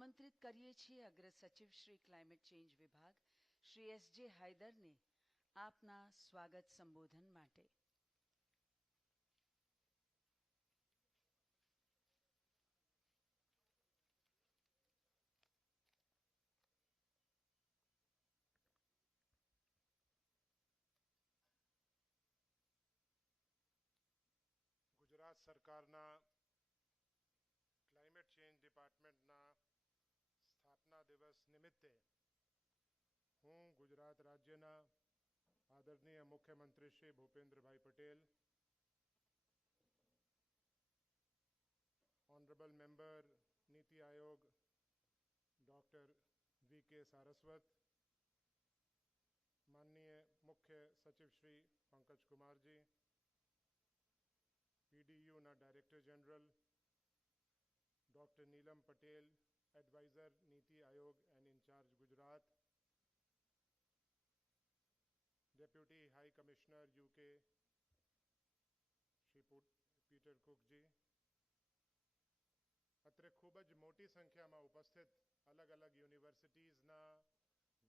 આમંત્રિત કરીએ છીએ અગ્ર સચિવ શ્રી ક્લાઇમેટ ચેન્જ વિભાગ શ્રી એસ.જે. હૈદરને આપના સ્વાગત સંબોધન માટે. ગુજરાત સરકારના ક્લાઇમેટ ચેન્જ ડિપાર્ટમેન્ટના સ્થાપના દિવસ નિમિત્તે હું ગુજરાત રાજ્યના આદરણીય મુખ્યમંત્રી Shri Bhupendrabhai Patel, Honorable Member NITI Aayog doctor વી.કે. Saraswat, માનનીય મુખ્ય સચિવ શ્રી પંકજ કુમારજી, PDEUના director general doctor Neelam Patel, adviser NITI Aayog and in charge Gujarat, deputy high commissioner UK Shri Peter કુકજી, અત્રે ખૂબ જ મોટી સંખ્યામાં ઉપસ્થિત અલગ અલગ યુનિવર્સિટીઝના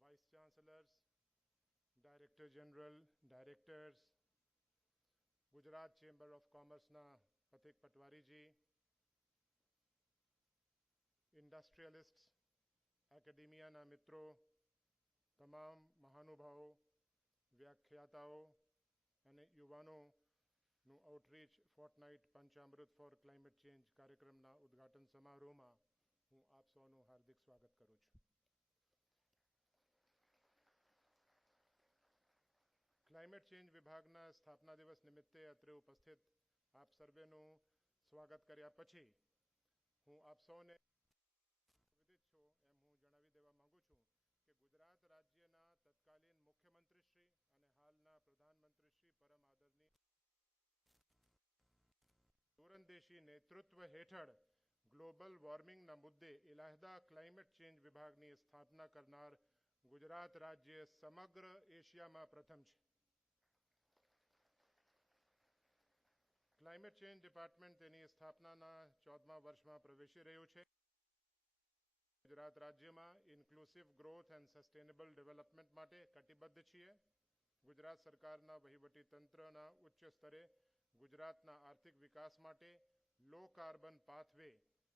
vice chancellors, director general, directors, Gujarat chamber of કોમર્સના પથિક પટવારીજી, ઇન્ડસ્ટ્રીયલિસ્ટ, એકેડેમિયાના મિત્રો, તમામ મહાનુભાવો, વ્યાખ્યાતાઓ અને યુવાનોનું outreach fortnight Panchamrit for climate change કાર્યક્રમના ઉદ્ઘાટન સમારોહમાં હું આપ સૌનું હાર્દિક સ્વાગત કરું છું. ક્લાઇમેટ ચેન્જ વિભાગના સ્થાપના દિવસ નિમિત્તે અત્રે ઉપસ્થિત આપ સર્વેનું સ્વાગત કર્યા પછી હું આપ સૌને વિદિત છો એમ હું જણાવી દેવા માંગુ છું કે ગુજરાત રાજ્યના તત્કાલીન મુખ્યમંત્રીશ્રી અને હાલના પ્રધાનમંત્રીશ્રી પરમ આદરણીય દૂરંદેશી નેતૃત્વ હેઠળ ગ્લોબલ વોર્મિંગના મુદ્દે ઇલાયદા ક્લાઇમેટ ચેન્જ વિભાગની સ્થાપના કરનાર ગુજરાત રાજ્ય સમગ્ર એશિયામાં પ્રથમ છે. ક્લાઇમેટ ચેન્જ ડિપાર્ટમેન્ટ તેની સ્થાપનાના 14મા વર્ષમાં પ્રવેશી રહ્યું છે. ગુજરાત રાજ્યમાં inclusive growth and sustainable development માટે કટિબદ્ધ છીએ. ગુજરાત સરકારના વહીવટી તંત્રના ઉચ્ચ સ્તરે ગુજરાતના આર્થિક વિકાસ માટે લો કાર્બન પાથવે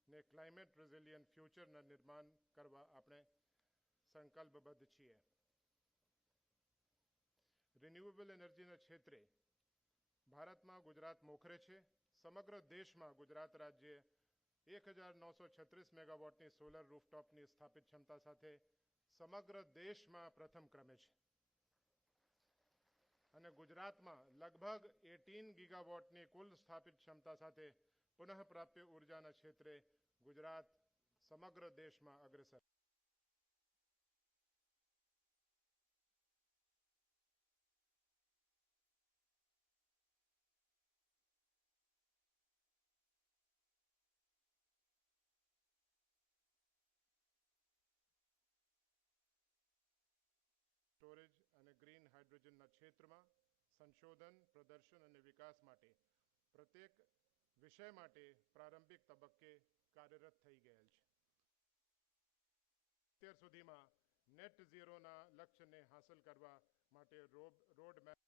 ને ક્લાઇમેટ રેઝિલિયન્ટ ફ્યુચરના નિર્માણ કરવા આપણે સંકલ્પબદ્ધ છીએ. રિન્યુએબલ એનર્જીના ક્ષેત્રે ભારતમાં ગુજરાત મોખરે છે. સમગ્ર દેશમાં ગુજરાત રાજ્ય 1936 મેગાવોટની સોલર રૂફટોપની સ્થાપિત ક્ષમતા સાથે સમગ્ર દેશમાં પ્રથમ ક્રમે છે અને ગુજરાતમાં લગભગ 18 ગીગાવોટની કુલ સ્થાપિત ક્ષમતા સાથે પુનઃપ્રાપ્ય ઉર્જાના ક્ષેત્રે ગુજરાત સમગ્ર દેશમાં અગ્રેસર. સ્ટોરેજ અને ગ્રીન હાઇડ્રોજનના ક્ષેત્રમાં સંશોધન, પ્રદર્શન અને વિકાસ માટે પ્રત્યેક વિષય માટે પ્રારંભિક તબક્કે કાર્યરત થઈ ગયેલ છે. અત્યાર સુધીમાં નેટ ઝીરોના લક્ષ્યને હાંસલ કરવા માટે રોડ મેપ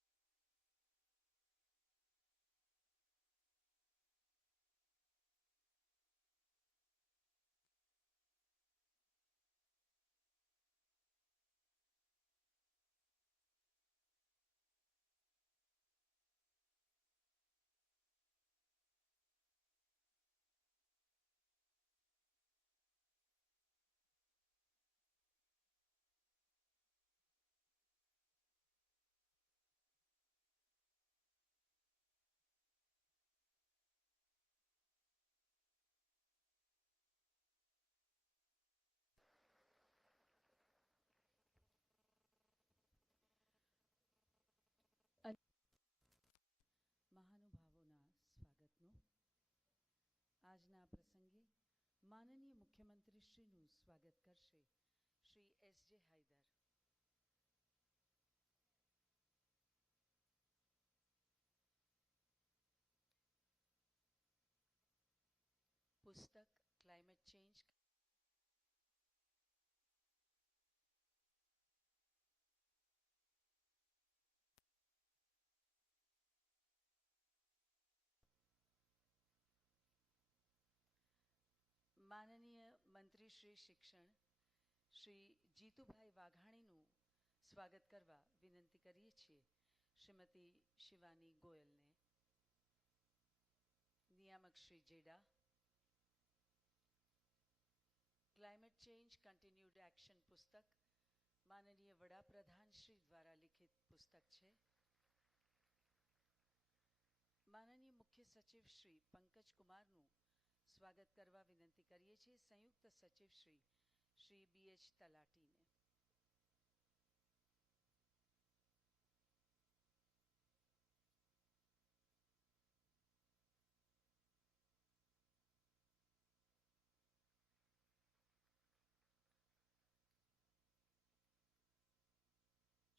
મહાનુભાવોના સ્વાગતનો. આજના પ્રસંગે માનનીય મુખ્યમંત્રીશ્રીનું સ્વાગત કરશે શ્રી એસ.જે. હૈદર. પુસ્તક ક્લાઇમેટ ચેન્જ મંત્રી શ્રી શિક્ષણ શ્રી જીતુભાઈ વાઘાણીનું સ્વાગત કરવા વિનંતી કરીએ છીએ. શ્રીમતી શિવાની ગોયલને. નિયામક Shri GEDA. Climate change continued action પુસ્તક માનનીય વડાપ્રધાન શ્રી દ્વારા લિખિત પુસ્તક છે. માનનીય મુખ્ય સચિવ શ્રી પંકજ કુમારનું સ્વાગત કરવા વિનંતી કરીએ છીએ. સંયુક્ત સચિવ શ્રી શ્રી BH તલાટીને.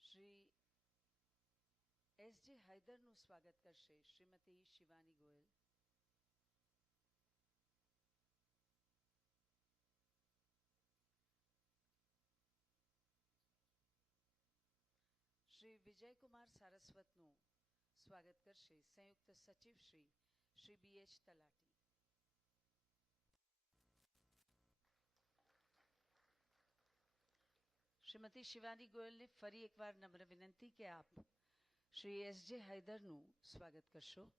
શ્રી SJ હૈદરનું સ્વાગત કરશે શ્રીમતી શિવાની ગોયલ. શ્રી વિજયકુમાર સારસ્વતનું સ્વાગત કરશે સંયુક્ત સચિવ શ્રી શ્રી BH તલાટી. શ્રીમતી શિવાની ગોયલને ફરી એકવાર નમ્ર વિનંતી કે આપ શ્રી SJ હૈદરનું સ્વાગત કરશો.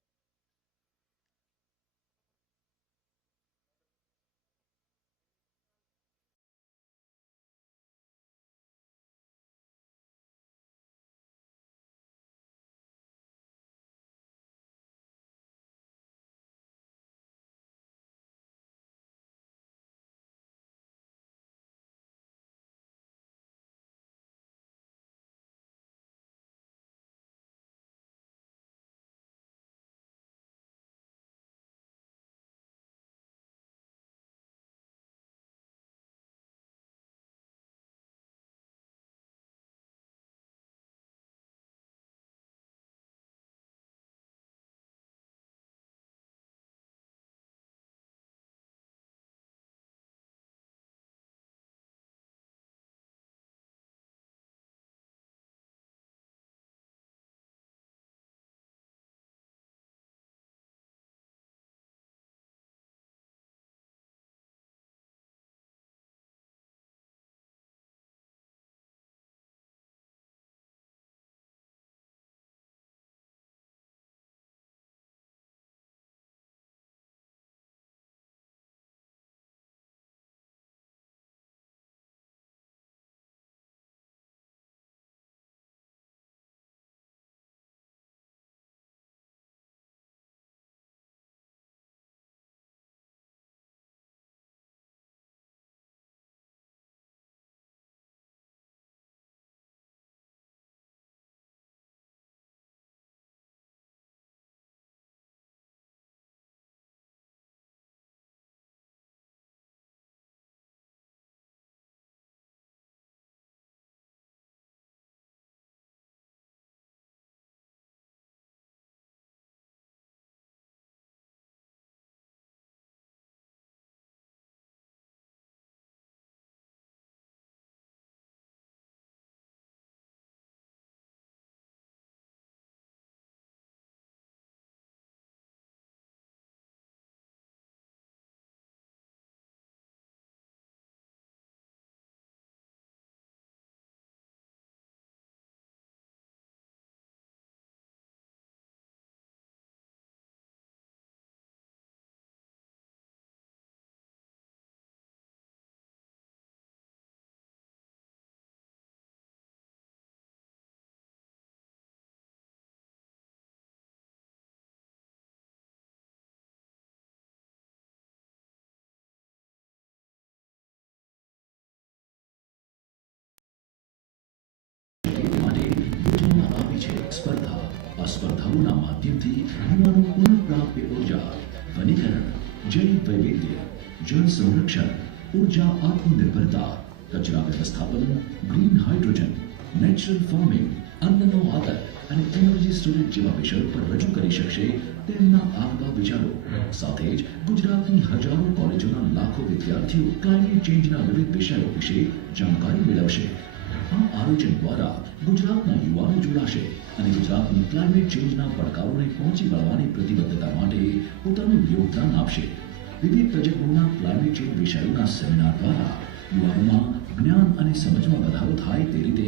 સ્પર્ધા આ સ્પર્ધાઓના માધ્યમથી યુવાનો પુનઃપ્રાપ્ય ઉર્જા, વનીકરણ, જૈવ વૈવિધ્ય, જળ સંરક્ષણ, ઉર્જા આત્મનિર્ભરતા, કચરા વ્યવસ્થાપન, ગ્રીન હાઇડ્રોજન, નેચરલ ફાર્મિંગ, અન્નનો આદર અને એનર્જી સ્ટોરેજ જેવા વિષયો પર રજૂ કરી શકશે તેમના આગવા વિચારો. સાથે જ ગુજરાતની હજારો કોલેજોના લાખો વિદ્યાર્થીઓ ક્લાઇમેટ ચેન્જના વિવિધ વિષયો વિશે જાણકારી મેળવશે. આ આયોજન દ્વારા ગુજરાતના યુવાનો જોડાશે અને ગુજરાતની ક્લાઇમેટ ચેન્જના પડકારોને પહોંચી વળવાની પ્રતિબદ્ધતા માટે પોતાનું યોગદાન આપશે. વિવિધ તજજ્ઞોના ક્લાઇમેટ ચેન્જ વિષયોના સેમિનાર દ્વારા યુવાનોમાં જ્ઞાન અને સમજમાં વધારો થાય તે રીતે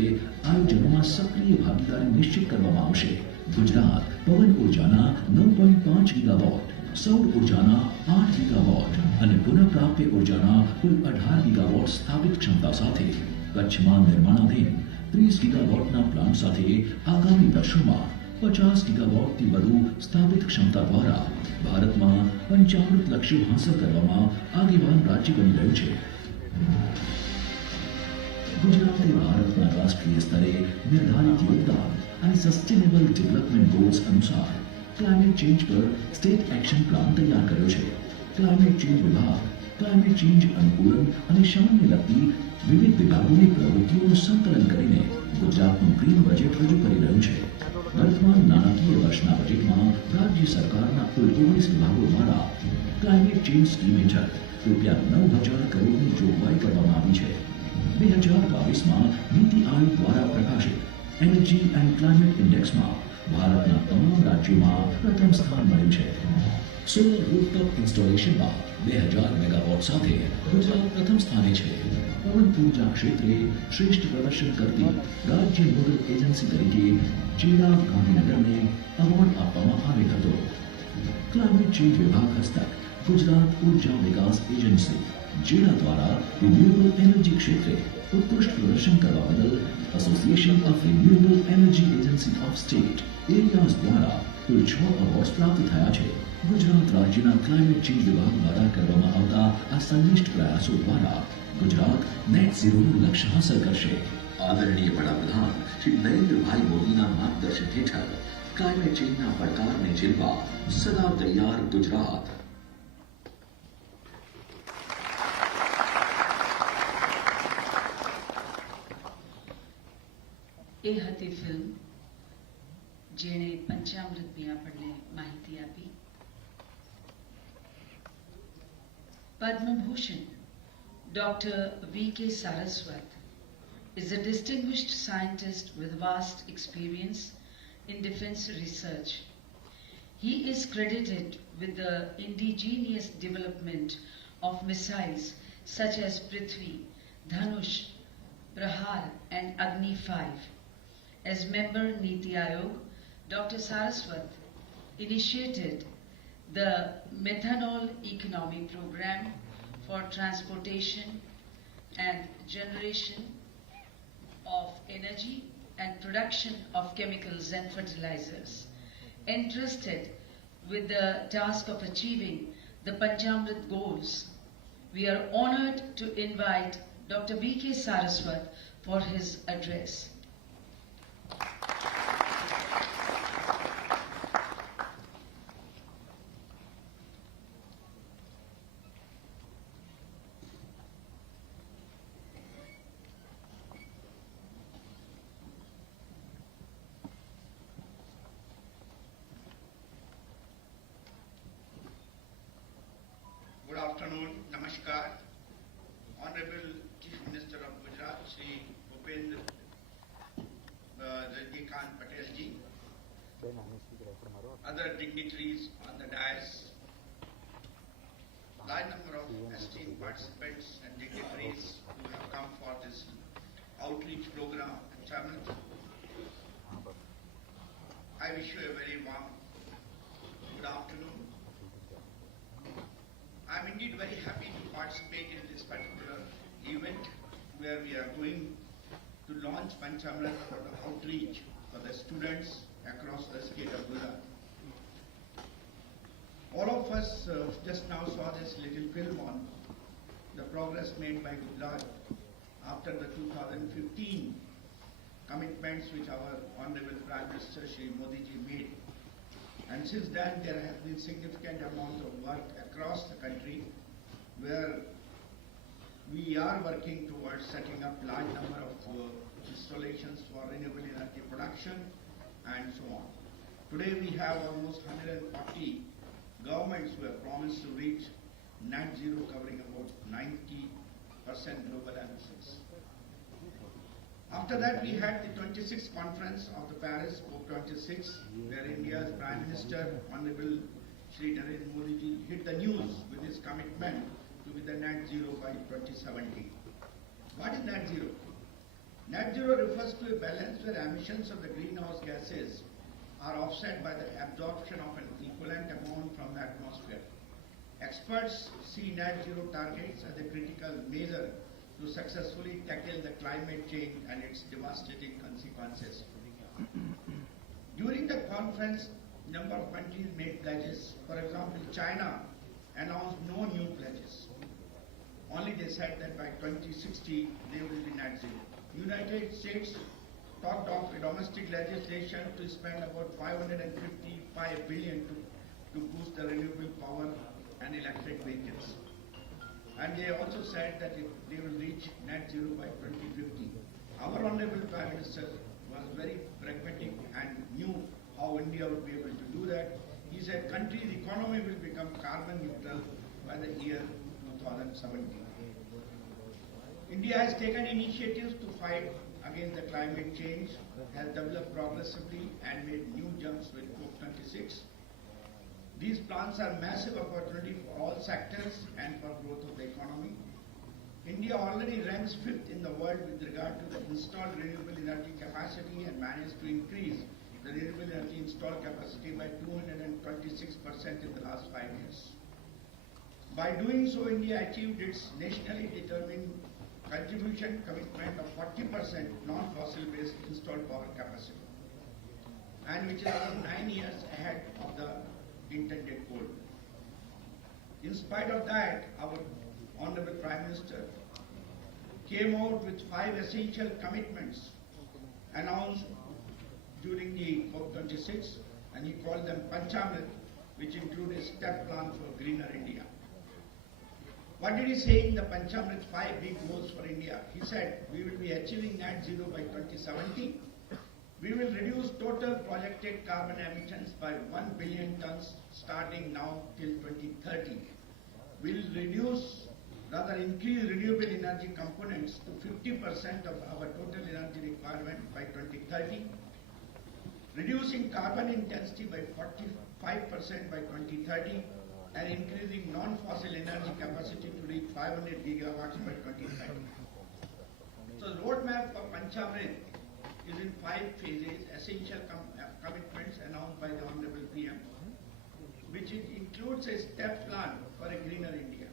આયોજનોમાં સક્રિય ભાગીદારી નિશ્ચિત કરવામાં આવશે. ગુજરાત પવન ઉર્જાના 9.5 ગીગાવોટ, સૌર ઉર્જાના 8 ગીગાવોટ અને પુનઃપ્રાપ્ય ઉર્જાના કુલ 18 ગીગાવોટ સ્થાપિત ક્ષમતા સાથે કચ્છમાં નિર્માણાધીન 30 ગીગાવોટના પ્લાન્ટ સાથે આગામી વર્ષોમાં 50 ગીગાવોટથી વધુ સ્થાપિત ક્ષમતા દ્વારા ભારતમાં પંચામૃત લક્ષ્યો હાંસલ કરવામાં આગેવાન રાજ્ય બની રહ્યું છે. ગુજરાતે ભારતના રાષ્ટ્રીય સ્તરે નિર્ધારિત યોગદાન અને સસ્ટેનેબલ ડેવલપમેન્ટ ગોલ્સ અનુસાર ક્લાઇમેટ ચેન્જ પર સ્ટેટ એક્શન પ્લાન તૈયાર કર્યો છે. ક્લાઇમેટ ચેન્જ વિભાગ ક્લાઇમેટ ચેન્જ અનુકૂલન અને શમનને લગતી વિવિધ વિભાગોની પ્રવૃત્તિઓનું સંકલન કરીને ગુજરાતનું ગ્રીન બજેટ રજૂ કરી રહ્યું છે. વર્તમાન નાણાકીય વર્ષના બજેટમાં રાજ્ય સરકારના કુલ 19 વિભાગો દ્વારા ક્લાઇમેટ ચેન્જ સ્કીમ હેઠળ રૂપિયા 9,000 કરોડની જોગવાઈ કરવામાં આવી છે. 2022માં નીતિ આયોગ દ્વારા પ્રકાશિત એનર્જી એન્ડ ક્લાઇમેટ ઇન્ડેક્સમાં ભારતના તમામ રાજ્યોમાં પ્રથમ સ્થાન મળ્યું છે. સોલર રૂફટોપ ઇન્સ્ટોલેશનમાં 2000 મેગાવોટ સાથે ગુજરાત પ્રથમ સ્થાને છે. પવન ઉર્જા ક્ષેત્રે શ્રેષ્ઠ પ્રદર્શન કરતી રાજ્ય નોડલ એજન્સી તરીકે જેડા ગાંધીનગરને એવોર્ડ આપવામાં આવ્યો હતો. ક્લાઇમેટ ચેન્જ વિભાગ હસ્તક ગુજરાત ઉર્જા વિકાસ એજન્સી જેડા દ્વારા રિન્યુએબલ એનર્જી ક્ષેત્રે ઉત્કૃષ્ટ પ્રદર્શન કરવા બદલ association of renewable energy agency of state areas દ્વારા કુલ 6 એવોર્ડ્સ પ્રાપ્ત થયા છે. ગુજરાત રાજ્યના ક્લાઇમેટ ચેન્જ વિભાગ દ્વારા કરવામાં આવતા આ સંનિષ્ઠ પ્રયાસો દ્વારા ગુજરાત નેટ ઝીરોનું લક્ષ્ય હાંસલ કરશે. આદરણીય વડાપ્રધાન શ્રી નરેન્દ્રભાઈ મોદીના માર્ગદર્શન હેઠળ ક્લાઇમેટ ચેન્જના પડકારને ઝીલવા સદા તૈયાર ગુજરાત. એ હતી ફિલ્મ જેણે પંચામૃતની આપણને માહિતી આપી. Padma Bhushan Dr. V.K. Saraswat is a distinguished scientist with vast experience in defense research. He is credited with the indigenous development of missiles such as Prithvi, Dhanush, Prahar and Agni 5. As member Niti Aayog, Dr. Saraswat initiated the methanol economy program for transportation and generation of energy and production of chemicals and fertilizers. Entrusted with the task of achieving the Panchamrit goals, we are honored to invite Dr. V.K. Saraswat for his address. Good afternoon, Namaskar. Honorable Chief Minister of Gujarat, Shri Bhupendra Jagdikant Patel ji, other dignitaries on the dais, large number of esteemed participants and dignitaries who have come for this outreach program in Panchamrit. I wish you a very warm good afternoon. I am indeed very happy to participate in this particular event where we are going to launch Panchamrit for the outreach for the students across the state of Gujarat. All of us just now saw this little film on the progress made by Gujarat after the 2015 commitments which our Honorable Prime Minister Shri Modi ji made. And since then there has been significant amount of work across the country where we are working towards setting up large number of installations for renewable energy production and so on. Today we have almost 140 governments who have promised to reach net zero covering about 90% global emissions. After that, we had the 26th conference of the Paris COP26, where India's Prime Minister, Honorable Shri Narendra Modi ji hit the news with his commitment to be the net zero by 2070. What is net zero? Net zero refers to a balance where emissions of the greenhouse gases are offset by the absorption of an equivalent amount from the atmosphere. Experts see net zero targets as a critical measure to successfully tackle the climate change and its devastating consequences. During the conference, number of countries made pledges. For example, China announced no new pledges. Only they said that by 2060 they will be net zero. United States talked of a domestic legislation to spend about $555 billion to boost the renewable power and electric vehicles. And they also said that they will reach net zero by 2050. Our Honorable Prime Minister was very pragmatic and knew how India would be able to do that. He said country's economy will become carbon neutral by the year 2070. India has taken initiatives to fight against the climate change, has developed progressively and made new jumps with COP26. These plans are massive opportunity for all sectors and for growth of the economy. India already ranks 5th in the world with regard to the installed renewable energy capacity and managed to increase the renewable energy installed capacity by 226% in the last 5 years. By doing so, India achieved its nationally determined contribution commitment of 40% non-fossil based installed power capacity, and which is around 9 years ahead of the intended goal. In spite of that, our Honorable Prime Minister came out with 5 essential commitments announced during the COP26, and he called them Panchamrit, which include a step plan for greener India. What did he say in the Panchamrit 5 big goals for India? He said, we will be achieving net zero by 2070. We will reduce total projected carbon emissions by 1 billion tons starting now till 2030. We will increase renewable energy components to 50% of our total energy requirement by 2030. Reducing carbon intensity by 45% by 2030 and increasing non-fossil energy capacity to reach 500 gigawatts by 2030. So the roadmap for Panchamrit is in 5 phases, essential commitments announced by the Honorable PM, which includes a step plan for a greener India.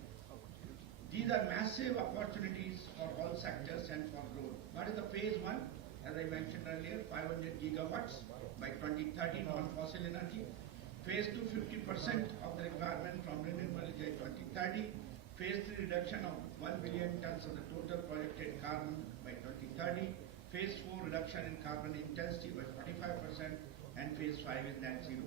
These are massive opportunities for all sectors and for growth. What is the phase 1? As I mentioned earlier, 500 gigawatts by 2030 non-fossil energy. Phase 2, 50% of the requirement from renewable energy by 2030. Phase 3, reduction of 1 billion tons of the total projected carbon by 2030. Phase 4, reduction in carbon intensity by 45%. And phase 5 is net zero.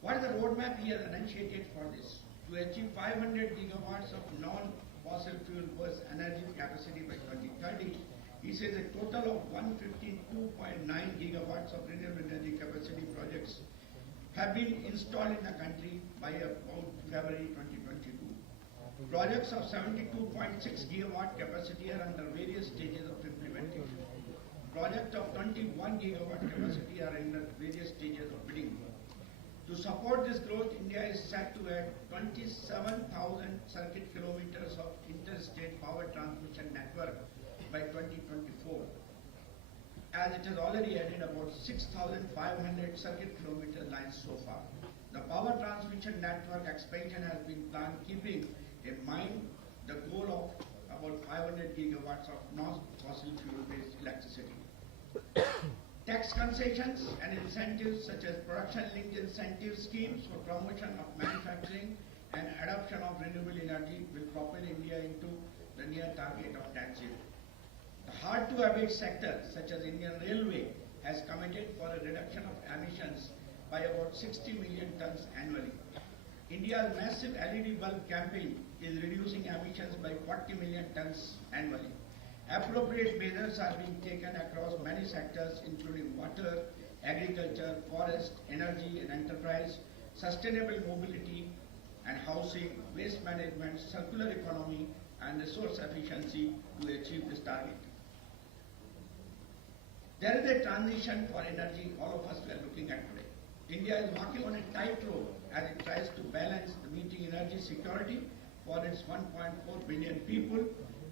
What is the roadmap here enunciated for this? To achieve 500 gigawatts of non-fossil fuel-based energy capacity by 2030, he says a total of 152.9 gigawatts of renewable energy capacity projects have been installed in the country by about February 2022. Projects of 72.6 gigawatt capacity are under various stages of implementation. Projects of 21 gigawatt capacity are in various stages of bidding. To support this growth, India is set to add 27,000 circuit kilometers of interstate power transmission network by 2024, as it has already added about 6,500 circuit kilometer lines so far. The power transmission network expansion has been planned keeping in mind the goal of about 500 gigawatts of non-fossil fuel-based electricity. Tax concessions and incentives such as production-linked incentive schemes for promotion of manufacturing and adoption of renewable energy will propel India into the near target of net zero. The hard-to-abate sector such as Indian Railway has committed for a reduction of emissions by about 60 million tons annually. India's massive LED bulb campaign is reducing emissions by 40 million tons annually. Appropriate measures are being taken across many sectors including water, agriculture, forest, energy and enterprise, sustainable mobility and housing, waste management, circular economy and resource efficiency to achieve this target. There is a transition for energy all of us are looking at today. India is walking on a tightrope as it tries to balance the meeting energy security for its 1.4 billion people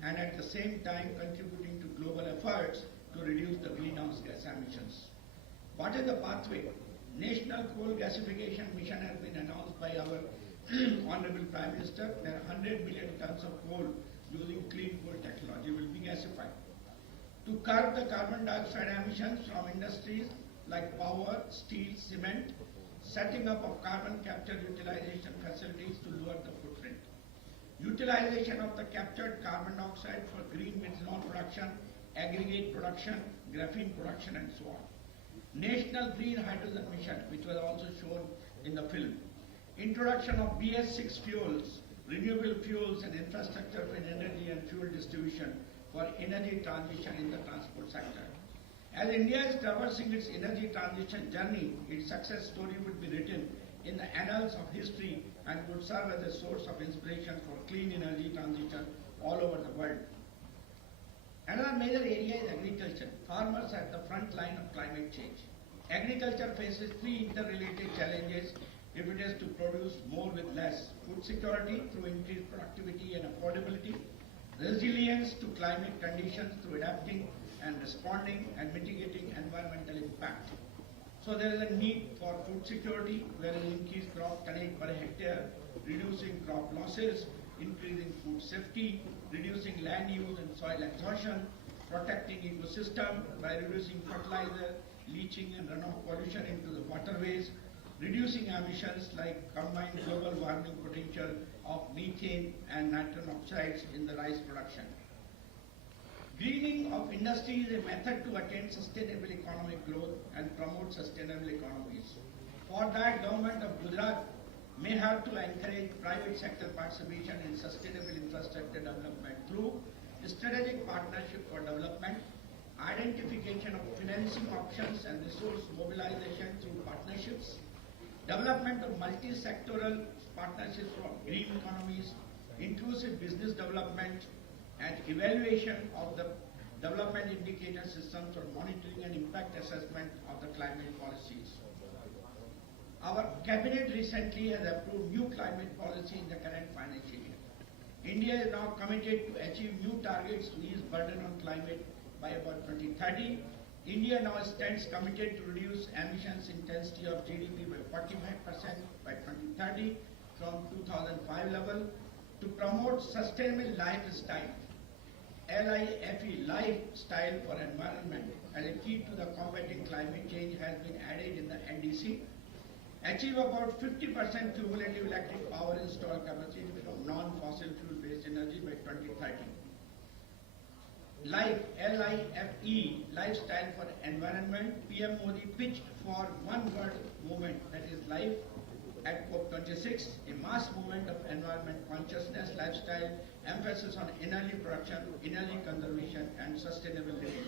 and at the same time contributing to global efforts to reduce the greenhouse gas emissions. What is the pathway? National Coal Gasification Mission has been announced by our Honorable Prime Minister. There are 100 million tons of coal using clean coal technology will be gasified. To curb the carbon dioxide emissions from industries like power, steel, cement, setting up of carbon capture utilization facilities to lower the footprint. Utilization of the captured carbon dioxide for green methanol production, aggregate production, graphene production and so on. National Green Hydrogen Mission, which was also shown in the film. Introduction of BS6 fuels, renewable fuels and infrastructure for energy and fuel distribution for energy transition in the transport sector. As India is traversing its energy transition journey, its success story would be written in the annals of history and would serve as a source of inspiration for clean energy transition all over the world. Another major area is agriculture. Farmers at the front line of climate change. Agriculture faces three interrelated challenges if it is to produce more with less. Food security through increased productivity and affordability. Resilience to climate conditions through adapting and responding and mitigating environmental impact. So there is a need for food security, whereas increased crop tonnage per hectare, reducing crop losses, increasing food safety, reducing land use and soil exhaustion, protecting ecosystem by reducing fertilizer, leaching and runoff pollution into the waterways, reducing emissions like combined global warming potential of methane and nitrogen oxides in the rice production. Greening of industry is a method to attain sustainable economic growth and promote sustainable economies. For that, Government of Gujarat may have to encourage private sector participation in sustainable infrastructure development through strategic partnership for development, identification of financing options and resource mobilization through partnerships, development of multi-sectoral partnerships for green economies, inclusive business development, and evaluation of the development indicator systems for monitoring and impact assessment of the climate policies. Our cabinet recently has approved new climate policy in the current financial year. India is now committed to achieve new targets to ease burden on climate by about 2030. India now stands committed to reduce emissions intensity of GDP by 45% by 2030 from 2005 level, to promote sustainable lifestyle, LIFE, lifestyle for environment, as a key to the combating climate change has been added in the NDC. Achieve about 50% cumulative electric power installed capacity from non-fossil fuel-based energy by 2030. LIFE, L-I-F-E, lifestyle for environment. PM Modi pitched for one word movement, that is LIFE, at COP26, a mass movement of environment consciousness, lifestyle, emphasis on energy production, energy conservation, and sustainable living.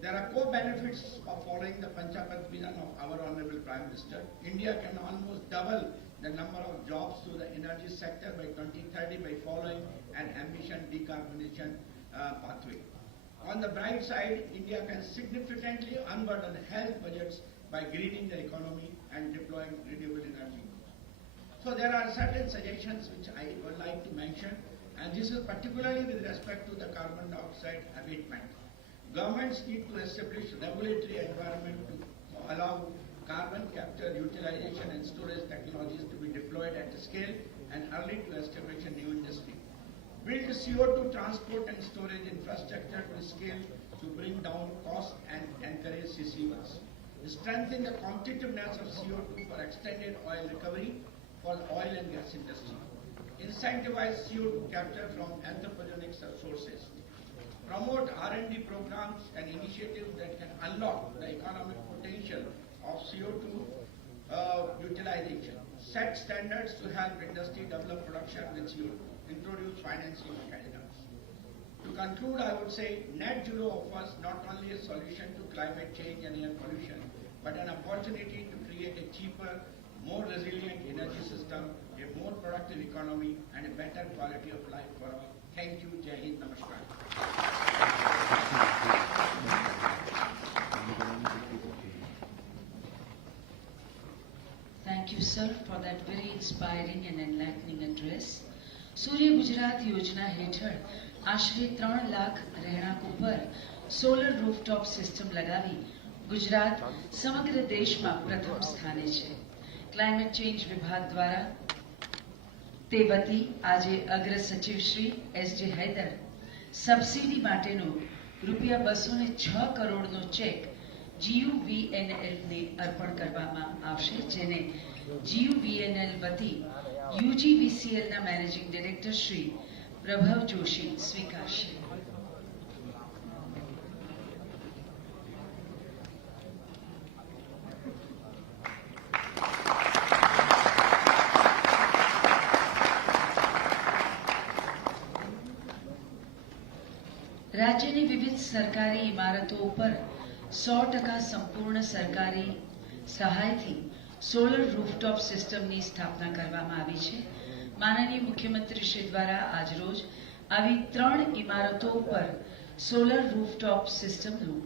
There are co-benefits of following the Panchamrit vision of our Honorable Prime Minister. India can almost double the number of jobs to the energy sector by 2030 by following an ambitious decarbonization pathway. On the bright side, India can significantly unburden health budgets by greening the economy and deploying renewable energy. So there are certain suggestions which I would like to mention, and this is particularly with respect to the carbon dioxide abatement. Governments need to establish regulatory environment to allow carbon capture, utilization and storage technologies to be deployed at scale and early to establish a new industry. Build CO2 transport and storage infrastructure to scale to bring down costs and encourage CCUS. Strengthen the competitiveness of CO2 for extended oil recovery for the oil and gas industry. Incentivize CO2 capture from anthropogenic sources. Promote R&D programs and initiatives that can unlock the economic potential of CO2 utilization. Set standards to help industry develop production with CO2. Introduce financing mechanisms. To conclude, I would say net zero offers not only a solution to climate change and air pollution, but an opportunity to create a cheaper, more resilient energy system, a more productive economy, and a better quality of life for all. Thank you. Jai Hind. Namaskar. Thank you, sir, for that very inspiring and enlightening address. સૂર્ય ગુજરાત યોજના હેઠળ આશરે 3 લાખ રહેણાંકો પર solar rooftop system લગાવી ગુજરાત સમગ્ર દેશમાં પ્રથમ સ્થાને છે. ક્લાઇમેટ ચેન્જ વિભાગ દ્વારા તે વતી આજે અગ્ર સચિવ શ્રી એસ.જે. હૈદર સબસિડી માટેનો રૂપિયા 206 કરોડનો ચેક GUVNL ને અર્પણ કરવામાં આવશે, જેને GUVNL વતી UGVCL ના મેનેજિંગ ડાયરેક્ટર શ્રી પ્રભવ જોશી સ્વીકારશે. રાજ્યની વિવિધ સરકારી ઇમારતો ઉપર 100% સંપૂર્ણ સરકારી સહાયથી સોલર રૂફટોપ સિસ્ટમની સ્થાપના કરવામાં આવી છે. માનનીય મુખ્યમંત્રી શ્રી દ્વારા આજરોજ આવી 3 ઇમારતો ઉપર સોલર રૂફટોપ સિસ્ટમનું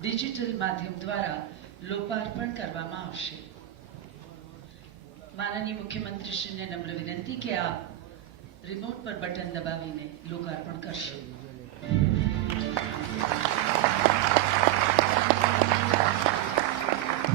ડિજિટલ માધ્યમ દ્વારા લોકાર્પણ કરવામાં આવશે. માનનીય મુખ્યમંત્રી શ્રીને નમ્ર વિનંતી કે આપ રિમોટ પર બટન દબાવીને લોકાર્પણ કરશો.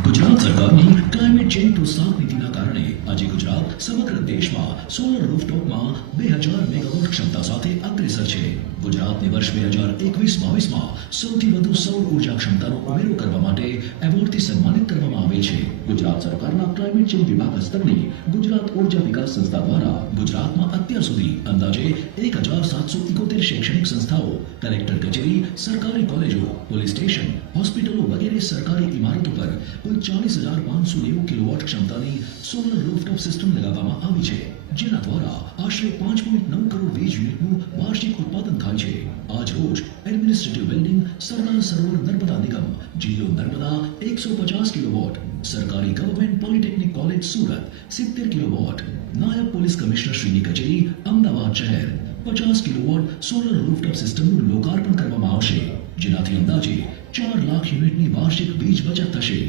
ગુજરાત સરકારની ક્લાઇમેટ ચેન્જ પ્રોત્સાહક નીતિના કારણે આજે ગુજરાત સમગ્ર દેશમાં સોલર રૂફટોપમાં 2000 મેગાવોટ ક્ષમતા સાથે અગ્રેસર છે. ગુજરાતને વર્ષ 2021-22માં સૌથી વધુ સૌર ઉર્જા ક્ષમતાનો ઉમેરો કરવા માટે એવોર્ડથી સન્માનિત કરવામાં આવેલ છે. ગુજરાત સરકારના ક્લાઇમેટ ચેન્જ વિભાગ હસ્તકની ગુજરાત ઉર્જા વિકાસ સંસ્થા દ્વારા ગુજરાતમાં અત્યાર સુધી અંદાજે 1771 શૈક્ષણિક સંસ્થાઓ, કલેક્ટર કચેરી, સરકારી કોલેજો, પોલીસ સ્ટેશન, હોસ્પિટલો વગેરે સરકારી ઇમારતો પર કુલ 40,590 કિલોવોટ ક્ષમતાની સોલર રૂફટોપ સિસ્ટમ લગાવવામાં આવી છે, જેના દ્વારા આશરે 5.9 કરોડ વીજ યુનિટનું વાર્ષિક ઉત્પાદન થાય છે. આજ રોજ એડમિનિસ્ટ્રેટિવ બિલ્ડિંગ સરદાર સરોવર નર્મદા નિગમ, જિલ્લો નર્મદા 150 કિલોવોટ, સરકારી government polytechnic college Surat 70 kilowatt, નાયબ પોલીસ કમિશનર શ્રીની કચેરી અમદાવાદ શહેર 50 કિલોવોટ સોલર રૂફટોપ સિસ્ટમનું લોકાર્પણ કરવામાં આવશે, જેનાથી અંદાજે 4 લાખ યુનિટની વાર્ષિક વીજ બચત થશે.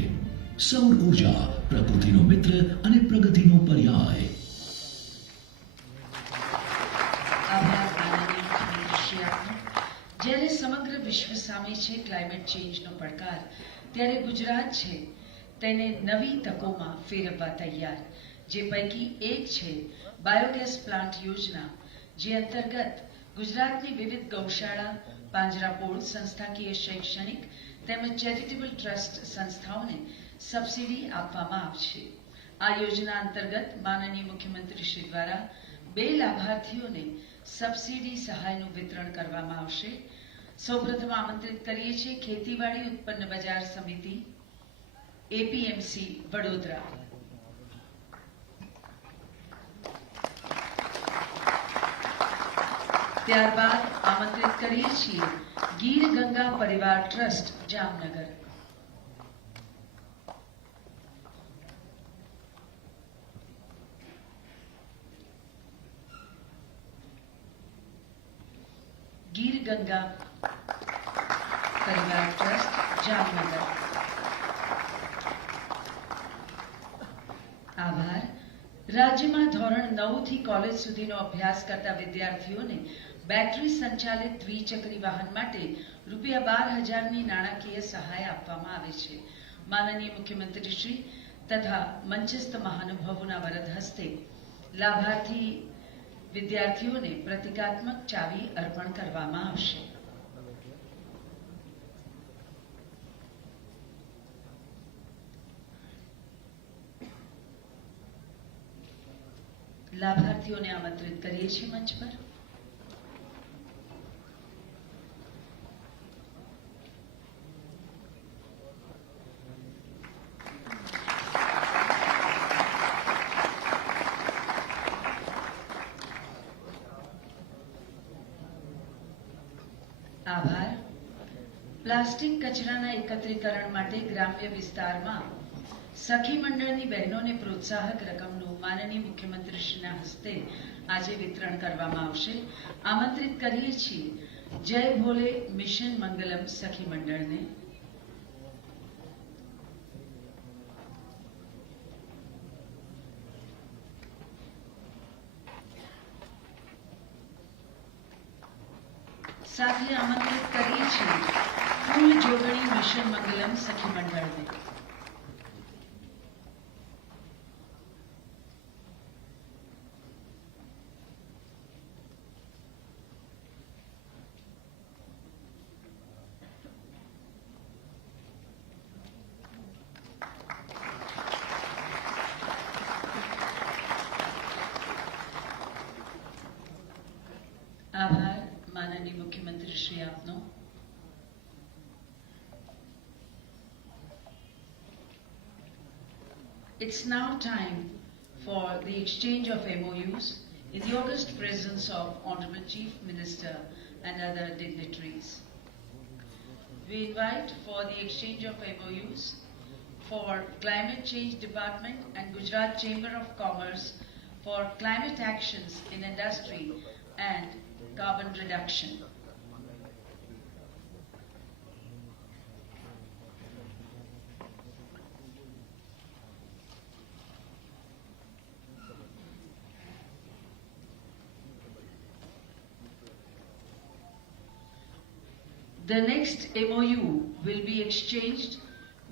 સૌર ઉર્જા પ્રકૃતિનો મિત્ર અને પ્રગતિનો પર્યાય. જ્યારે સમગ્ર વિશ્વ સામે છે ક્લાઇમેટ ચેન્જનો પડકાર, ત્યારે ગુજરાત છે તેને નવી તકોમાં ફેરવવા તૈયાર. જે પૈકી એક છે બાયોગેસ પ્લાન્ટ યોજના, જે અંતર્ગત ગુજરાતની વિવિધ ગૌશાળા, પાંજરાપોળ, સંસ્થાકીય, શૈક્ષણિક તેમજ ચેરિટેબલ ટ્રસ્ટ સંસ્થાઓને સબસિડી આપવામાં આવશે. આ યોજના અંતર્ગત માનનીય મુખ્યમંત્રી શ્રી દ્વારા 2 લાભાર્થીઓને સબસિડી સહાયનું વિતરણ કરવામાં આવશે. સૌપ્રથમ આમંત્રિત કરીએ છીએ ખેતીવાડી ઉત્પન્ન બજાર સમિતિ APMC વડોદરા. ત્યારબાદ આમંત્રિત કરીએ છીએ ગીર ગંગા પરિવાર ટ્રસ્ટ જામનગર. ગીર ગંગા પરિવાર ટ્રસ્ટ જામનગર. આભાર. રાજ્યમાં ધોરણ 9 થી કોલેજ સુધીનો અભ્યાસ કરતા વિદ્યાર્થીઓને બેટરી સંચાલિત દ્વિચક્રી વાહન માટે રૂપિયા 12,000ની નાણાકીય સહાય આપવામાં આવે છે. માનનીય મુખ્યમંત્રી શ્રી તથા મંચસ્થ મહાનુભાવોના વરદ હસ્તે લાભાર્થી વિદ્યાર્થીઓને પ્રતિકાત્મક ચાવી અર્પણ કરવામાં આવશે. લાભાર્થીઓને આમંત્રિત કરીએ છીએ મંચ પર. આભાર. પ્લાસ્ટિક કચરાના એકત્રીકરણ માટે ગ્રામ્ય વિસ્તારમાં સખી મંડળની બહેનોને પ્રોત્સાહક રકમનું માનનીય મુખ્યમંત્રીશ્રીના હસ્તે આજે વિતરણ કરવામાં આવશે. આમંત્રિત કરીએ છીએ જય ભોલે મિશન મંગલમ સખી મંડળને. સાથે આમંત્રિત કરીએ છીએ ફૂલ જોગણી મિશન મંગલમ સખી મંડળને. આભાર માનનીય મુખ્યમંત્રી શ્રી આપનો. It's now time for the exchange of MOUs in the august presence of Honorable Chief Minister and other dignitaries. We invite for the exchange of MOUs for Climate Change Department and Gujarat Chamber of Commerce for climate actions in industry and carbon reduction. The next MOU will be exchanged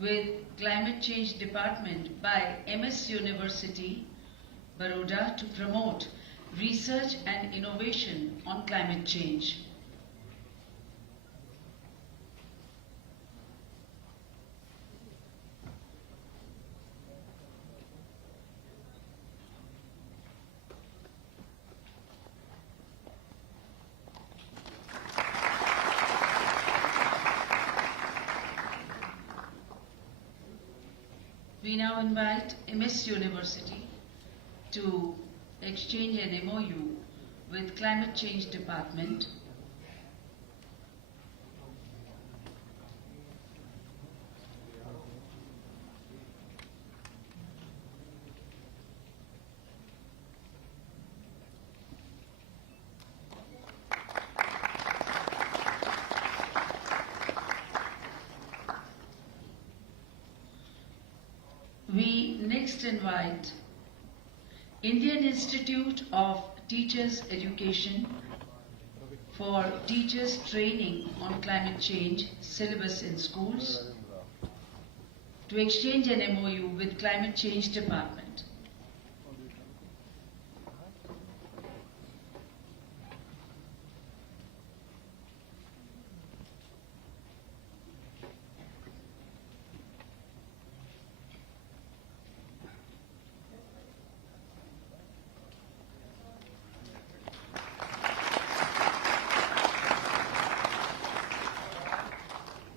with Climate Change Department by MS University, Baroda, to promote research and innovation on climate change. We now invite MS University to exchange an MOU with Climate Change Department. We next invite Indian Institute of Teachers Education for teachers training on climate change syllabus in schools to exchange an MOU with Climate Change Department.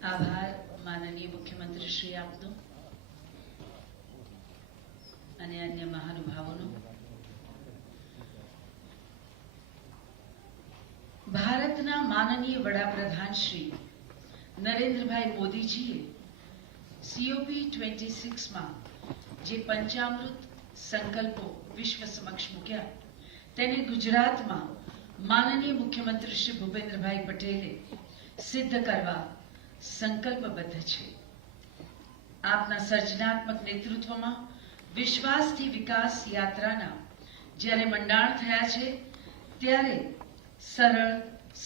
આભાર માનનીય મુખ્યમંત્રી શ્રી આપનો અને અન્ય મહાનુભાવોનો. ભારતના માનનીય વડાપ્રધાન શ્રી નરેન્દ્રભાઈ મોદીજીએ COP26માં જે પંચામૃત સંકલ્પો વિશ્વ સમક્ષ મૂક્યા તેને ગુજરાતમાં માનનીય મુખ્યમંત્રી શ્રી ભૂપેન્દ્રભાઈ પટેલે સિદ્ધ કરવા સંકલ્પબદ્ધ છે. આપના સર્જનાત્મક નેતૃત્વમાં વિશ્વાસથી વિકાસ યાત્રાના જ્યારે મંડાણ થયા છે ત્યારે સરળ,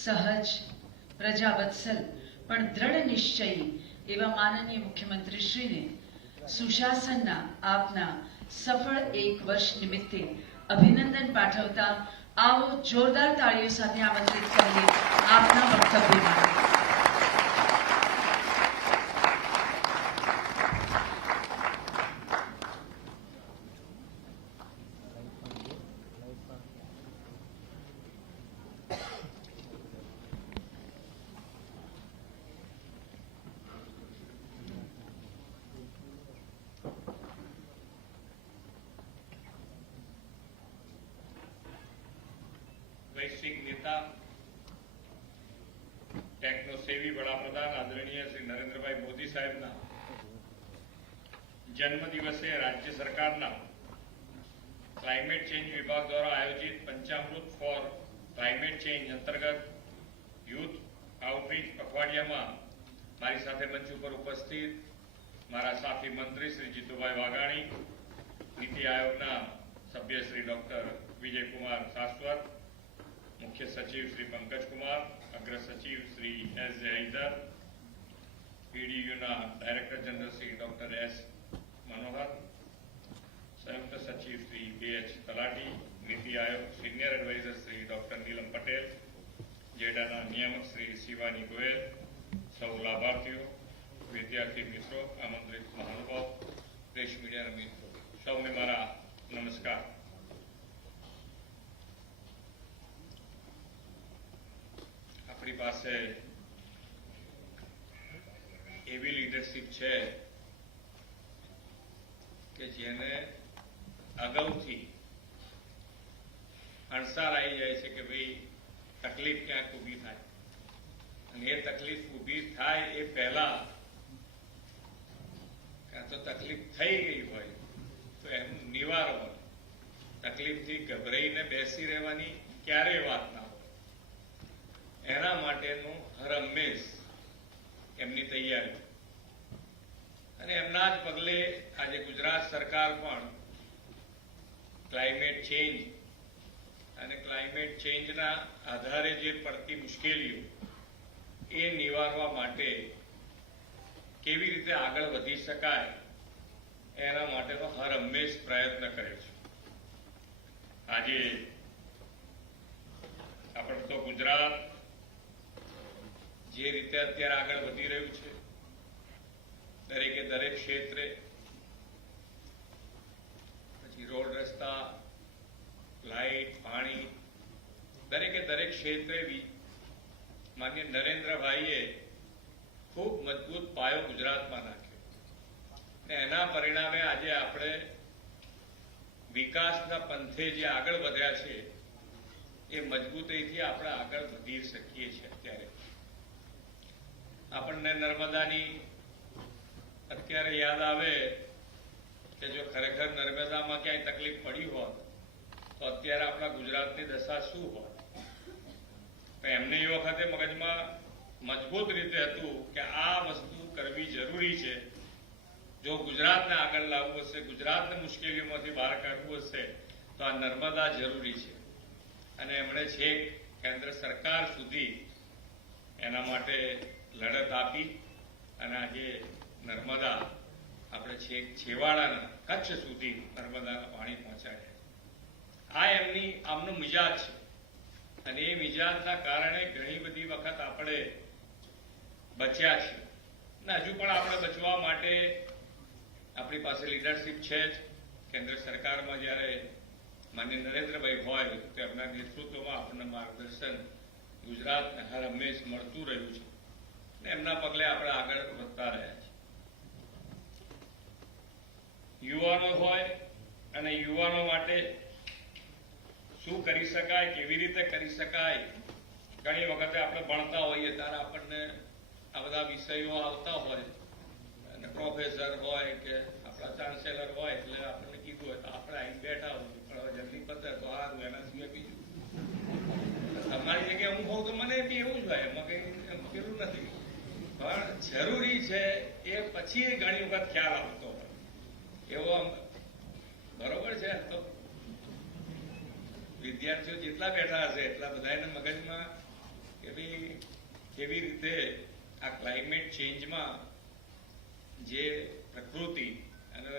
સહજ, પ્રજાવત્સલ પણ દ્રઢ નિશ્ચયી એવા માનનીય મુખ્યમંત્રીશ્રીને સુશાસનના આપના સફળ એક વર્ષ નિમિત્તે અભિનંદન પાઠવતા આવો જોરદાર તાળીઓ સાથે આમંત્રિત કરીએ આપના વક્તવ્યમાં. वैश्विक नेता टेक्नोसेवी वडाप्रधान आदरणीय श्री नरेंद्रभाई मोदी साहेबना जन्म दिवसे राज्य सरकारना क्लाइमेट चेंज विभाग द्वारा आयोजित पंचामृत फॉर क्लाइमेट चेंज अंतर्गत यूथ आउटरीच पखवाडियामां मारी साथे मंच पर उपस्थित मारा साथी मंत्री श्री जीतुभाई वाघाणी, नीति आयोगना सभ्य श्री डॉक्टर विजय कुमार शाश्वत, મુખ્ય સચિવ શ્રી પંકજ કુમાર, અગ્ર સચિવ શ્રી એસ હૈદર, PDEUના director general Shri doctor S Manohar, સંયુક્ત સચિવ Shri BH Talati, NITI Aayog senior adviser Shri doctor Neelam Patel, જેડાના નિયામક શ્રી શિવાની ગોયલ, સૌ લાભાર્થીઓ, વિદ્યાર્થી મિત્રો, આમંત્રિત મહાનુભાવ, પ્રેસ મીડિયાના મિત્રો, સૌને મારા નમસ્કાર. આપણી પાસે એવી લીડરશીપ છે કે જેને અગાઉથી અણસાર આવી જાય છે કે ભાઈ તકલીફ ક્યાંક ઊભી થાય, અને એ તકલીફ ઊભી થાય એ પહેલા કાં તો તકલીફ થઈ ગઈ હોય તો એનું નિવારણ, તકલીફથી ગભરાઈને બેસી રહેવાની ક્યારેય વાત ના હોય, એના માટેનું હર હંમેશ એમની તૈયારી. અને એમના જ પગલે આજે ગુજરાત સરકાર પણ ક્લાઇમેટ ચેન્જ અને ક્લાઇમેટ ચેન્જના આધારે જે પડતી મુશ્કેલીઓ એ નિવારવા માટે કેવી રીતે આગળ વધી શકાય એના માટેનો હર હંમેશ પ્રયત્ન કરે છે. આજે આપણે તો ગુજરાત જે રીતે અત્યારે આગળ વધી રહ્યું છે, દરેકે દરેક ક્ષેત્રે, પછી રોડ રસ્તા, લાઇટ, પાણી, દરેકે દરેક ક્ષેત્રે માન્ય નરેન્દ્રભાઈએ ખૂબ મજબૂત પાયો ગુજરાતમાં નાખ્યો, અને એના પરિણામે આજે આપણે વિકાસના પંથે જે આગળ વધ્યા છે એ મજબૂતીથી આપણે આગળ વધી શકીએ છીએ. અત્યારે આપણને નર્મદાની અત્યારે યાદ આવે કે જો ખરેખર નર્મદામાં ક્યાંય તકલીફ પડી હોત તો અત્યારે આપણા ગુજરાતની દશા શું હોત. એમને એ વખતે મગજમાં મજબૂત રીતે હતું કે આ વસ્તુ કરવી જરૂરી છે. જો ગુજરાતને આગળ લાવવું હશે, ગુજરાતને મુશ્કેલીઓમાંથી બહાર કાઢવું હશે તો આ નર્મદા જરૂરી છે. અને એમણે છેક કેન્દ્ર સરકાર સુધી એના માટે લડત આપી અને આજે નર્મદા આપણે છેક છેવાડાના કચ્છ સુધી નર્મદાના પાણી પહોંચાડ્યા. આ આમનો મિજાજ છે, અને એ મિજાજના કારણે ઘણી બધી વખત આપણે બચ્યા છીએ, અને હજુ પણ આપણે બચવા માટે આપણી પાસે લીડરશીપ છે જ. કેન્દ્ર સરકારમાં જ્યારે માન્ય નરેન્દ્રભાઈ હોય તો એમના નેતૃત્વમાં આપણને માર્ગદર્શન ગુજરાતને હર હંમેશ મળતું રહ્યું છે, અને એમના પગલે આપણે આગળ વધતા રહ્યા છીએ. યુવાનો હોય અને યુવાનો માટે શું કરી શકાય, કેવી રીતે કરી શકાય. ઘણી વખતે આપણે ભણતા હોઈએ ત્યારે આપણને આ બધા વિષયો આવતા હોય, અને પ્રોફેસર હોય કે આપણા ચાન્સેલર હોય એટલે આપણને કીધું હોય તો આપણે અહીં બેઠા હોઈએ, પણ હવે જલ્દી પતે તો સારું, એના સિવાય બીજું. તમારી જગ્યાએ હું હોઉં તો મને બી એવું જ હોય, એમાં કંઈ પેલું નથી, પણ જરૂરી છે એ પછી ઘણી વખત ખ્યાલ આવતો હોય એવો. બરોબર છે. તો વિદ્યાર્થીઓ જેટલા બેઠા હશે એટલા બધાના મગજમાં કે ભાઈ કેવી રીતે આ ક્લાઇમેટ ચેન્જમાં જે પ્રકૃતિ, અને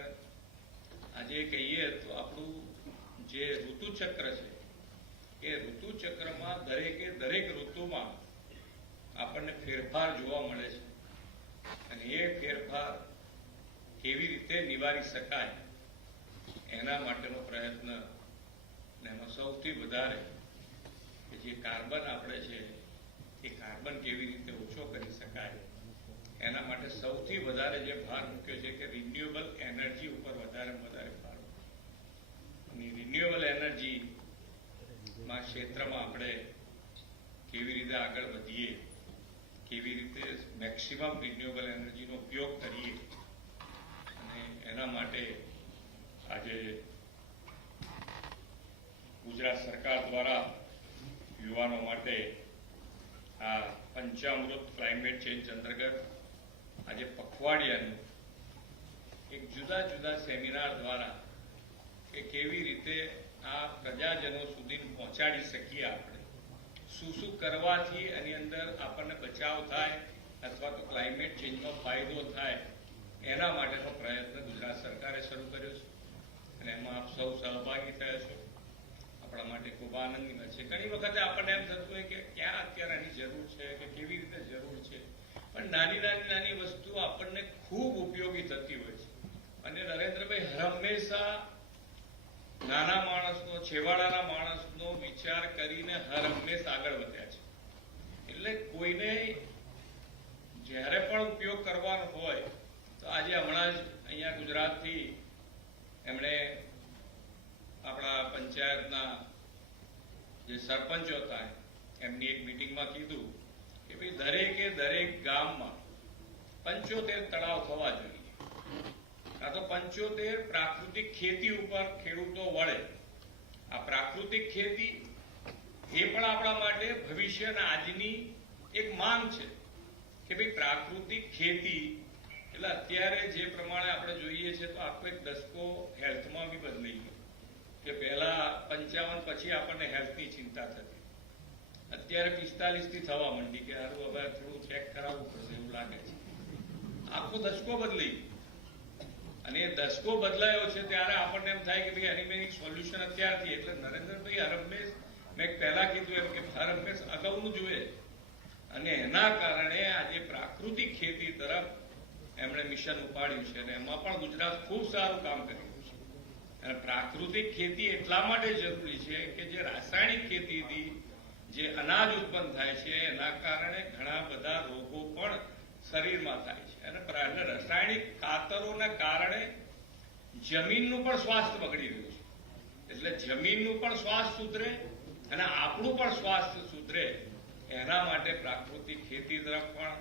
આજે કહીએ તો આપણું જે ઋતુચક્ર છે એ ઋતુચક્રમાં દરેકે દરેક ઋતુમાં આપણને ફેરફાર જોવા મળે છે, અને એ ફેરફાર કેવી રીતે નિવારી શકાય એના માટેનો પ્રયત્ન. એમાં સૌથી વધારે કે જે કાર્બન આપણે છે એ કાર્બન કેવી રીતે ઓછો કરી શકાય એના માટે સૌથી વધારે જે ભાર મૂક્યો છે કે રિન્યુએબલ એનર્જી ઉપર વધારે ભાર મૂક્યો. અને રિન્યુએબલ એનર્જીમાં ક્ષેત્રમાં આપણે કેવી રીતે આગળ વધીએ, કેવી રીતે મેક્સિમમ રિન્યુએબલ એનર્જીનો ઉપયોગ કરીએ, અને એના માટે આજે ગુજરાત સરકાર દ્વારા યુવાનો માટે આ પંચામૃત ક્લાઇમેટ ચેન્જ અંતર્ગત આજે પખવાડિયાનું એક જુદા જુદા સેમિનાર દ્વારા કે કેવી રીતે આ પ્રજાજનો સુધી પહોંચાડી શકીએ આપણે શું કરવાથી એની અંદર આપણને બચાવ થાય અથવા તો ક્લાઇમેટ ચેન્જનો ફાયદો થાય એના માટેનો પ્રયત્ન ગુજરાત સરકારે શરૂ કર્યો છે અને એમાં આપ સૌ સહભાગી થયા છો. આપણા માટે ખૂબ આનંદની વાત છે. ઘણી વખતે આપણને એમ થતું હોય કે ક્યાં અત્યારે આની જરૂર છે કે કેવી રીતે જરૂર છે, પણ નાની વસ્તુ આપણને ખૂબ ઉપયોગી થતી હોય છે. અને નરેન્દ્રભાઈ હંમેશા નાના માણસનો, છેવાડાના માણસનો વિચાર કરીને હંમેશા આગળ વધ્યા છે. એટલે કોઈને જ્યારે પણ ઉપયોગ કરવાનો હોય તો આજે હમણાં જ અહીંયા ગુજરાતથી એમણે આપણા પંચાયતના જે સરપંચો હતા એમની એક મિટિંગમાં કીધું કે ભાઈ દરેક ગામમાં 75 તળાવ થવા જોઈએ. આ તો 75 પ્રાકૃતિક ખેતી ઉપર ખેડૂતો વળે. આ પ્રાકૃતિક ખેતી એ પણ આપણા માટે ભવિષ્યના આજની એક માંગ છે કે ભાઈ પ્રાકૃતિક ખેતી એટલે અત્યારે જે પ્રમાણે આપણે જોઈએ છે તો આખો એક દશકો હેલ્થમાં બી બદલાઈ ગયો કે પહેલા 55 પછી આપણને હેલ્થની ચિંતા થતી, અત્યારે 45 થી થવા માંડી કે હારું હવે થોડું ચેક કરાવવું પડશે એવું લાગે છે. આખો દશકો બદલાઈ અને એ દશકો બદલાયો છે ત્યારે આપણને એમ થાય કે ભાઈ એની સોલ્યુશન અત્યારથી. એટલે નરેન્દ્રભાઈ હરમેશ મેં પહેલા કીધું એમ કે હરમેશ અગાઉનું જોઈએ અને એના કારણે આજે પ્રાકૃતિક ખેતી તરફ એમણે મિશન ઉપાડ્યું છે અને એમાં પણ ગુજરાત ખૂબ સારું કામ કરી રહ્યું છે. અને પ્રાકૃતિક ખેતી એટલા માટે જરૂરી છે કે જે રાસાયણિક ખેતીથી જે અનાજ ઉત્પન્ન થાય છે એના કારણે ઘણા બધા રોગો પણ શરીરમાં થાય છે અને રાસાયણિક ખાતરોના કારણે જમીનનું પણ સ્વાસ્થ્ય બગડી રહ્યું છે. એટલે જમીનનું પણ સ્વાસ્થ્ય સુધરે અને આપણું પણ સ્વાસ્થ્ય સુધરે એના માટે પ્રાકૃતિક ખેતી તરફ પણ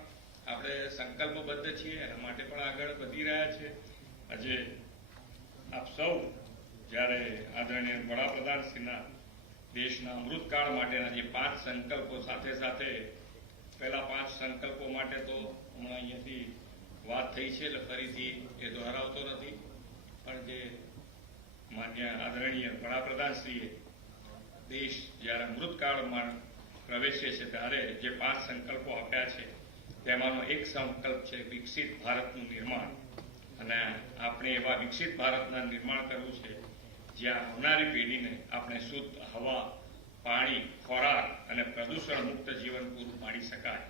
આપણે સંકલ્પબદ્ધ છીએ, એના માટે પણ આગળ વધી રહ્યા છે. આજે આપ સૌ જ્યારે આદરણીય વડાપ્રધાનશ્રીના દેશના અમૃતકાળ માટેના જે 5 સંકલ્પો સાથે સાથે પહેલા 5 સંકલ્પો માટે તો હમણાં અહીંયાથી વાત થઈ છે એટલે ફરીથી એ દોહરાવતો નથી, પણ જે માન્ય આદરણીય વડાપ્રધાનશ્રીએ દેશ જ્યારે અમૃતકાળમાં પ્રવેશે છે ત્યારે જે 5 સંકલ્પો આપ્યા છે તેમાંનો એક સંકલ્પ છે વિકસિત ભારતનું નિર્માણ. અને આપણે એવા વિકસિત ભારતના નિર્માણ કરવું છે જ્યાં આવનારી પેઢીને આપણે શુદ્ધ હવા, પાણી, ખોરાક અને પ્રદૂષણ મુક્ત જીવન પૂરું પાડી શકાય.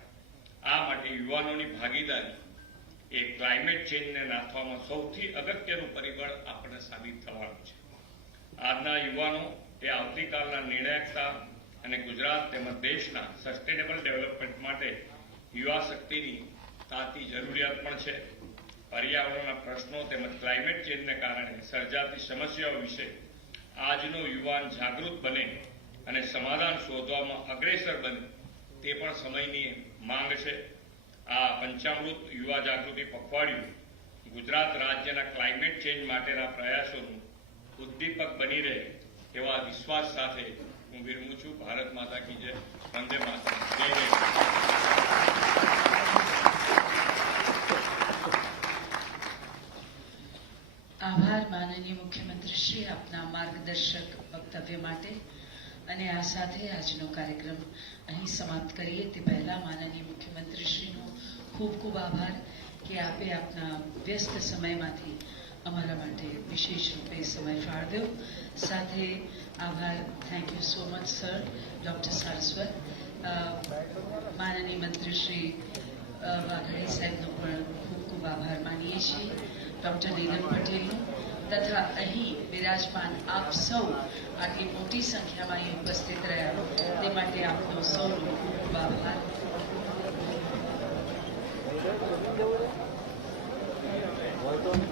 આ માટે યુવાનોની ભાગીદારી એ ક્લાઇમેટ ચેન્જને નાથવામાં સૌથી અગત્યનું પરિબળ આપણને સાબિત થવાનું છે. આજના યુવાનો એ આવતીકાલના નિર્ણાયકતા અને ગુજરાત તેમજ દેશના સસ્ટેનેબલ ડેવલપમેન્ટ માટે યુવા શક્તિની તાતી જરૂરિયાત પણ છે. પર્યાવરણના પ્રશ્નો તેમજ ક્લાઇમેટ ચેન્જને કારણે સર્જાતી સમસ્યાઓ વિશે આજનો યુવાન જાગૃત બને અને સમાધાન શોધવામાં અગ્રેસર બને તે પણ સમયની માંગ છે. આ પંચામૃત યુવા જાગૃતિ પખવાડિયું ગુજરાત રાજ્યના ક્લાઇમેટ ચેન્જ માટેના પ્રયાસોનું ઉદ્દીપક બની રહે એવા વિશ્વાસ સાથે હું વિરમું છું. ભારત માતા કી જય. વંદે માતરમ. જય જય. આભાર માનનીય મુખ્યમંત્રી શ્રી આપના માર્ગદર્શક વક્તવ્ય માટે. અને આ સાથે આજનો કાર્યક્રમ અહીં સમાપ્ત કરીએ તે પહેલા માનનીય મુખ્યમંત્રી શ્રીનો ખૂબ ખૂબ આભાર કે આપે આપના વ્યસ્ત સમયમાંથી અમારા માટે વિશેષ રૂપે સમય ફાળવ્યો. સાથે આભાર, thank you so much sir, doctor Saraswat. માનનીય મંત્રી શ્રી વાઘાણી સાહેબનો પણ ખૂબ ખૂબ આભાર માનીએ છીએ, ડૉક્ટર નીલમ પટેલનો તથા અહીં બિરાજમાન આપ સૌ આટલી મોટી સંખ્યામાં અહીં ઉપસ્થિત રહ્યા તે માટે આપનો સૌનો ખૂબ ખૂબ આભાર. Welcome.